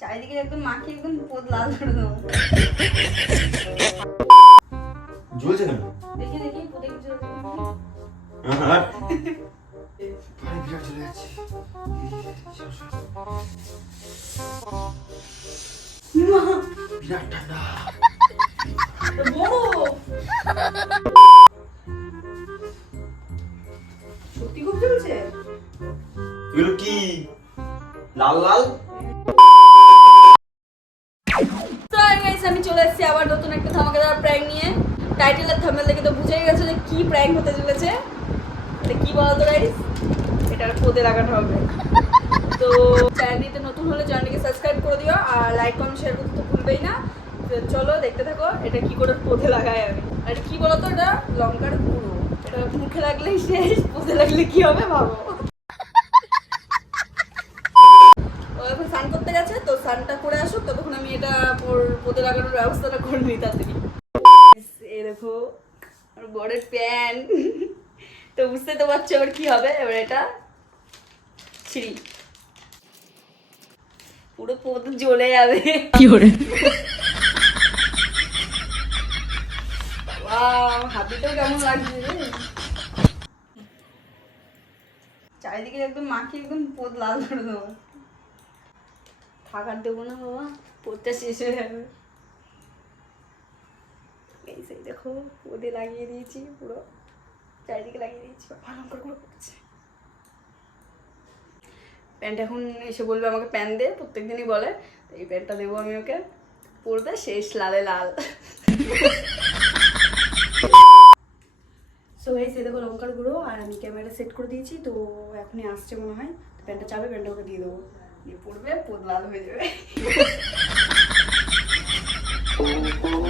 চারিদিকে একদম মাখিয়ে একদম পোদ লাল করে দেবো জ্বলছে কেন দেখি দেখি পোদে কিছু আর পানি বিরাট চলে যাচ্ছে বিরাট ঠান্ডা কি প্র্যাঙ্ক হতে চলেছে? এটা কি বলতো গাইস এটা পোদে লাগানো হবে। তো চ্যানেলটিতে নতুন হলে চ্যানেলটিকে সাবস্ক্রাইব করে দিও আর লাইক কমেন্ট শেয়ার করতে তো ভুলবেই না। চলো দেখতে থাকো, এটা কি করে পোদে লাগাই আমি। আর কি বলতো এটা? লঙ্কার গুঁড়ো। এটা মুখে লাগলেই শেষ, পোদে লাগলে কি হবে ভাবো। স্নান করতে গেছে, তো স্নানটা করে আসুক, ততক্ষণ আমি এটা ওর পোদে লাগানোর ব্যবস্থাটা করে নিই তাড়াতাড়ি এই দেখো আর বড়ের প্যান্ট তো বুঝতে তো পারছ ওর কি হবে? এবার এটা ছিঁড়ি। পুরো পদ জ্বলে যাবে। কি হাতিটাও কেমন লাগছে রে। চারিদিকে একদম একদম পোদ লাল করে দেবো। থাকার দেবো না বাবা পোদটা শেষ হয়ে যাবে। এই সেই দেখো পোদে লাগিয়ে দিয়েছি পুরো। চারিদিকে লাগিয়ে দিয়েছি পড়ছে প্যান্ট এখন এসে বলবে আমাকে প্যান্ট দে প্রত্যেক দিনই বলে। তো এই প্যান্টটা দেবো আমি ওকে। পরবে শেষ লালে লাল। সো এই সে দেখো লঙ্কার গুঁড়ো আর আমি ক্যামেরা সেট করে দিয়েছি তো এখনই আসছে মনে হয়। তো প্যান্টটা চাবে প্যান্টটা ওকে দিয়ে দেবো। দিয়ে পড়বে পোদ লাল হয়ে যাবে।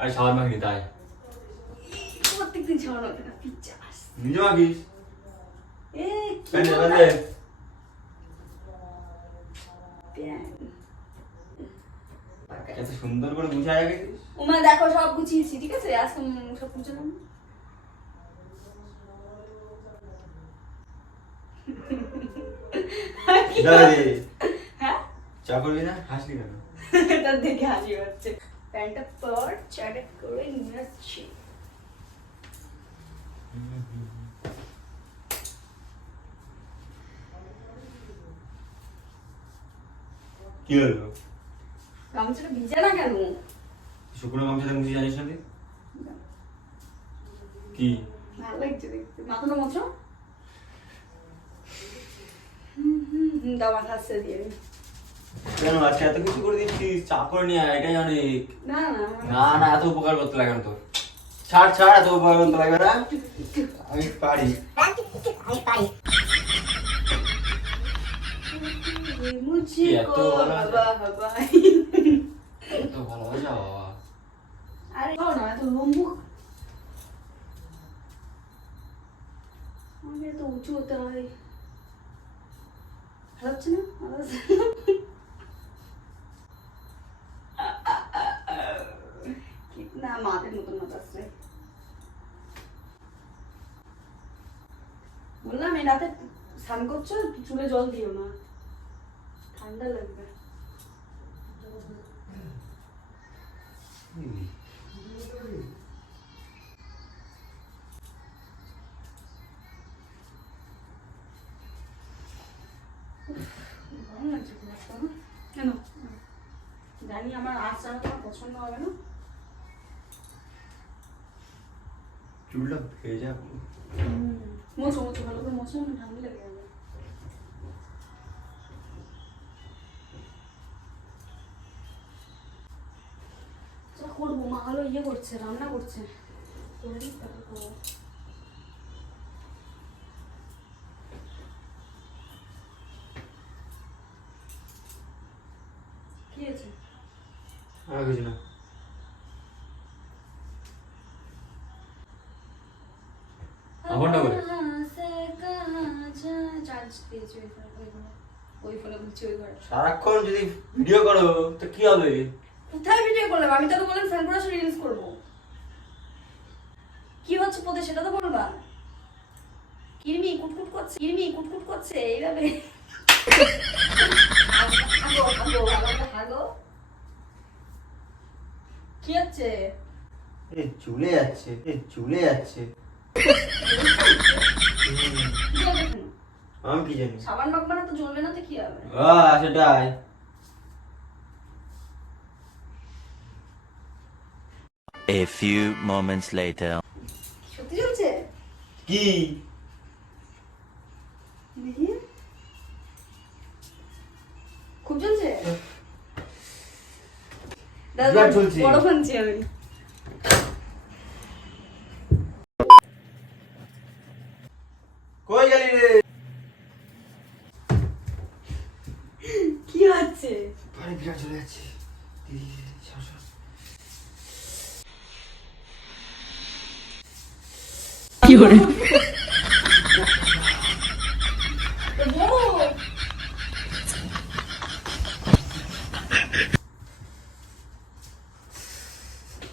আর সাবান মাখিনি তাই। প্রত্যেকদিন না নিজে মাখিস? এ কি। এত সুন্দর করে গুছায় রেখেছিস? উমা দেখো সব গুছিয়েছি ঠিক আছে? আজকে সব গুছালাম। হ্যাঁ? চা করবি না? হাসলি কেন? এটা দেখে হাসি হচ্ছে। প্যান্টটা পর চাটা করে নিয়ে আসছি কি হলো? গামছাটা ভিজে না কেন? শুকনো গামছাতে মুছি জানিস না কি? ভালো লাগছে দেখতে। মাথাটা মোছো? হুম হুম দাও মাথা আসছে দিয়ে। কেন আজকে এত কিছু করে দিচ্ছিস চাপ করে নিয়ে আয় এটাই অনেক। না না না। না এত উপকার করতে লাগে না তো। ছাড় ছাড় এত উপকার করতে লাগবে না। আমি পারি। আমি পারি মুঝকো হবা হবা তো ভালো হয়ে যাও আরে কোন না তো লম্বু আমি তো উঁচু হতে হয়। হচ্ছে না? বললাম রাতে স্নান করছ? চুলে জল দিও না। ঠান্ডা লাগবে? কেন? জানি আমার আচার পছন্দ হবে না। চুলটা ভেজা মোছো মোছো ভালো করে মোছো ঠান্ডা লেগে যাবে। করব মা হলো ইয়ে করছে রান্না করছে। কি আছে না। দিয়েছি ওই ফোনে ওই ফোনে ওই ফোনে বলছি ওই ঘরে সারাক্ষণ যদি ভিডিও করো তো কি হবে? কোথায় ভিডিও করলাম? আমি তো বললাম ফ্যান করে রিলস করব। কি হচ্ছে পোতে সেটা তো বলবা। কিরমি কুটকুট করছে কিরমি কুটকুট করছে এইভাবে। কি হচ্ছে? এ চুলে যাচ্ছে এ চুলে যাচ্ছে? আমি কি জানি? সাবান মাখবা না তো জ্বলবে না তো কি হবে? আহ সেটাই। A few moments later. সত্যি চলছে? কি? খুব চলছে? দাদা। বড় ফানছি আমি কই গেলি রে কি হচ্ছে আরে বিরাট চলে যাচ্ছে দিদি সর সর বড়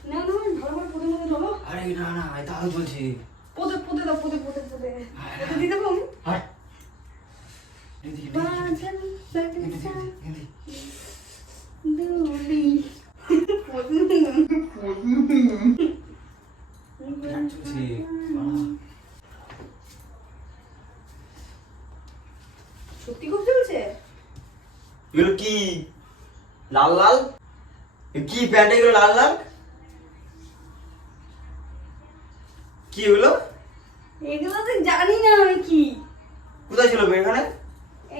না না ভালো করে পুঁতে মধ্যে ঢোলো আরে না না এটা আরও চলছে পুঁতে পুঁতে দাও পুঁতে পুঁতে পুঁতে পুঁতে দিতে পারব হাট দিদি দিদি বাজান দিদি বাজান দিদি দুলি বিরাট চলছে বাড়া। সত্যি খুব চলছে এগুলো কি লাল লাল এ কি প্যান্ট এগুলো লাল লাল? কি এগুলো? এগুলো তো জানি না আমি কি। কোথায় ছিল এখানে?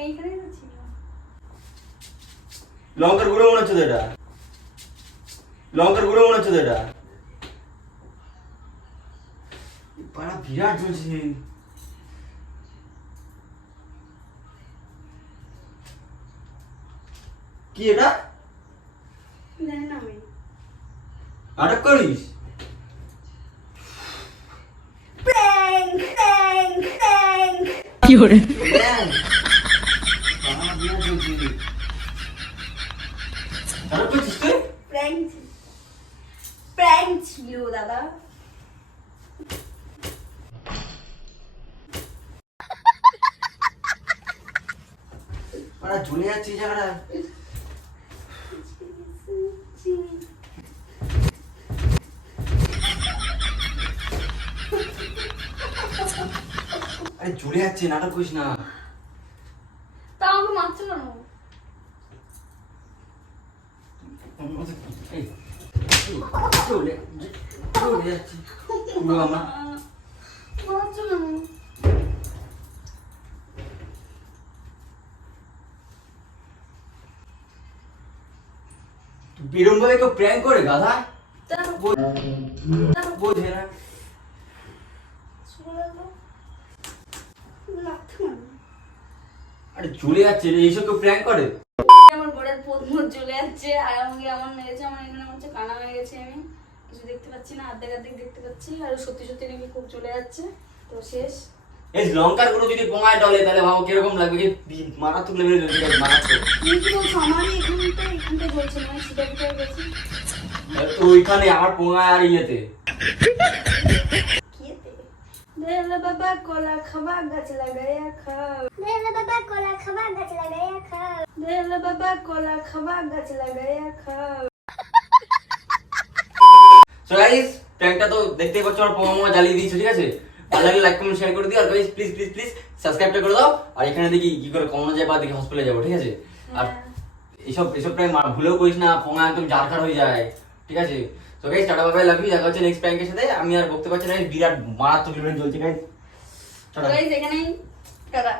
এইখানে ছিল। লঙ্কার গুঁড়ো মনে হচ্ছে এটা। লঙ্কার গুঁড়ো মনে হচ্ছে তো এটা। পাড়া বিরাট চলছে কি এটা? নাটক করিস প্র্যাঙ্ক ছিল দাদা পাড়া ঝুলে যাচ্ছে জায়গাটা আরে ঝুলে যাচ্ছে নাটক করিস না তা আমাকে মারছো কেন চলে চলে যাচ্ছে পুরো আমার মারছো কেন বেরম ভাবে কেউ প্র্যাঙ্ক করে গাধা বোঝ- না আরে চলে যাচ্ছে রে এইসব কেউ প্র্যাঙ্ক করে? আমার বড়ের পদ্ম চলে যাচ্ছে আর আমাকে আমার মেরেছে আমার এখানে মনে হচ্ছে কানা হয়ে গেছে আমি। কিছু দেখতে পাচ্ছি না অর্ধেক অর্ধেক দেখতে পাচ্ছি আর সত্যি সত্যি নাকি খুব চলে যাচ্ছে। তো শেষ। এই লঙ্কারগুলো যদি পোঙায় ডলে তাহলে ভাবো কীরকম লাগবে? কি মারাত্মক লেভেলের জ্বলছে মারাত্মক তুমি কি বলছো আমারই এখানটা এখানটা বলছে না সেটা কোথায় গেছে? তো ওইখানে আমার পোঙায় আর ইয়েতে। বেলা বাবা কলা খাবা গাছ লাগায়া খাও বেলা বাবা কলা খাবা গাছ লাগাইয়া খাও বেলা বাবা কলা খাবা গাছ লাগায়া খাও সো গাইস প্র্যাঙ্কটা তো দেখতেই পাচ্ছ আমার পোঙা মোঙা জ্বালিয়ে দিয়েছ ঠিক আছে? ভালো লাগলে লাইক কমেন্ট শেয়ার করে দিও। আর গাইস প্লিজ প্লিজ প্লিজ সাবস্ক্রাইবটা করে দাও। আর এখানে দেখি কি করে কমানো যায় বা দেখি হসপিটালে যাব ঠিক আছে? আর এইসব এইসব প্র্যাঙ্ক ভুলেও করিস না পোঙা একদম জারকার হয়ে যায় ঠিক আছে? তো guys tata bye love you দেখা হচ্ছে নেক্সট প্র্যাঙ্কের সাথে। আমি আর বলতে পারছি না বিরাট মারাত্মক ইভেন্ট চলছে গাইস টাটা গাইস এখানেই। টাটা